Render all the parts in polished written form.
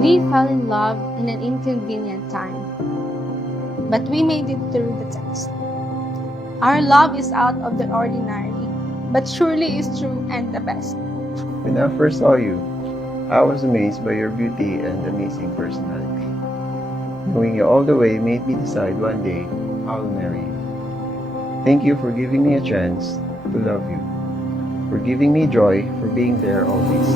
We fell in love in an inconvenient time, but we made it through the test. Our love is out of the ordinary, but surely is true and the best. When I first saw you, I was amazed by your beauty and amazing personality. Knowing you all the way made me decide one day I'll marry you. Thank you for giving me a chance to love you, for giving me joy, for being there always.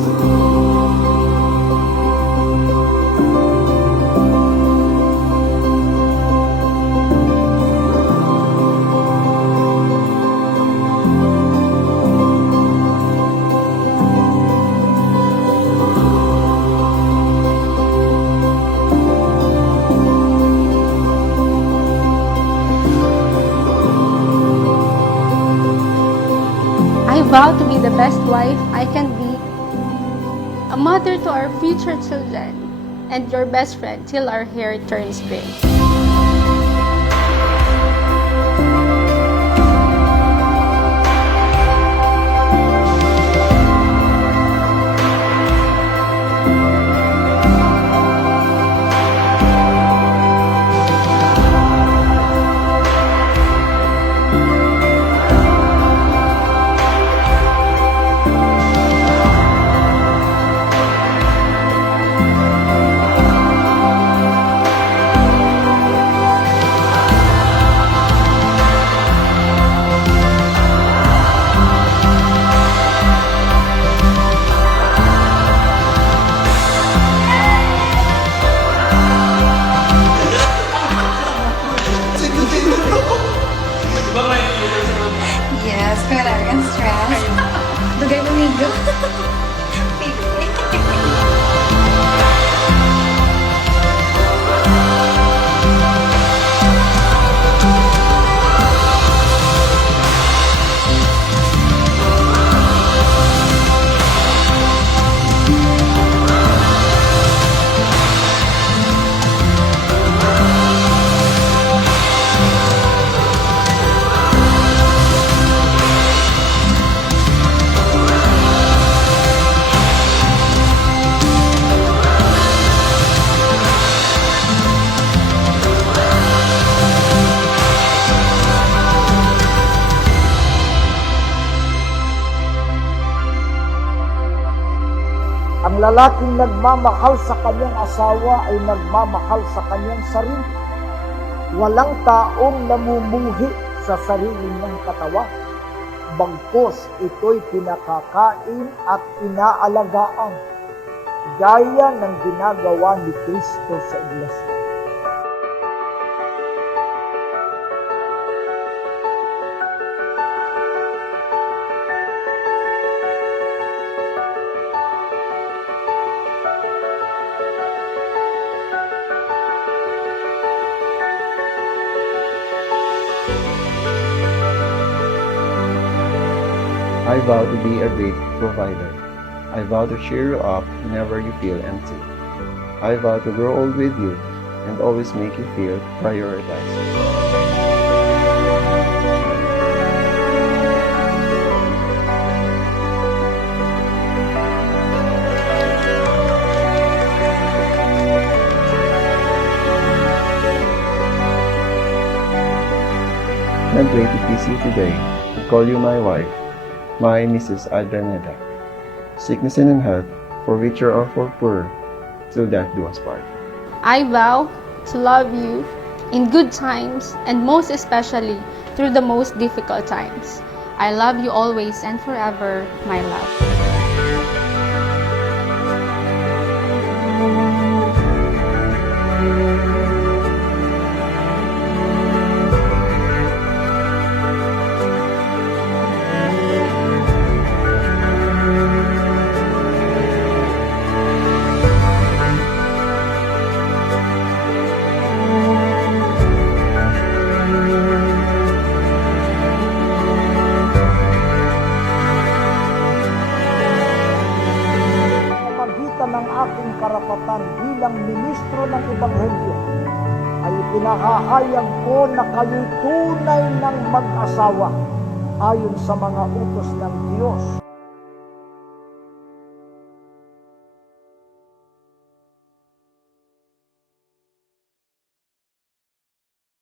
I vow to be the best wife I can be, a mother to our future children, and your best friend till our hair turns gray. Yes, kailangan kang stress. Dugay mamigo. Ang lalaking nagmamahal sa kanyang asawa ay nagmamahal sa kanyang sarili. Walang taong namumuhi sa sarili niyang katawan. Bagkus ito'y pinakakain at inaalagaan, gaya ng ginagawa ni Kristo sa Iglesia. I vow to be a great provider. I vow to cheer you up whenever you feel empty. I vow to grow old with you and always make you feel prioritized. I'm glad to kiss you today and call you my wife, my Mrs. Adraneda. Sickness and in health, for richer or for poorer, till death do us part. I vow to love you in good times and most especially through the most difficult times. I love you always and forever, my love. Ng aking karapatan bilang ministro ng Ebanghelyo ay pinahahayag ko na kayo'y tunay ng mag-asawa ayon sa mga utos ng Diyos.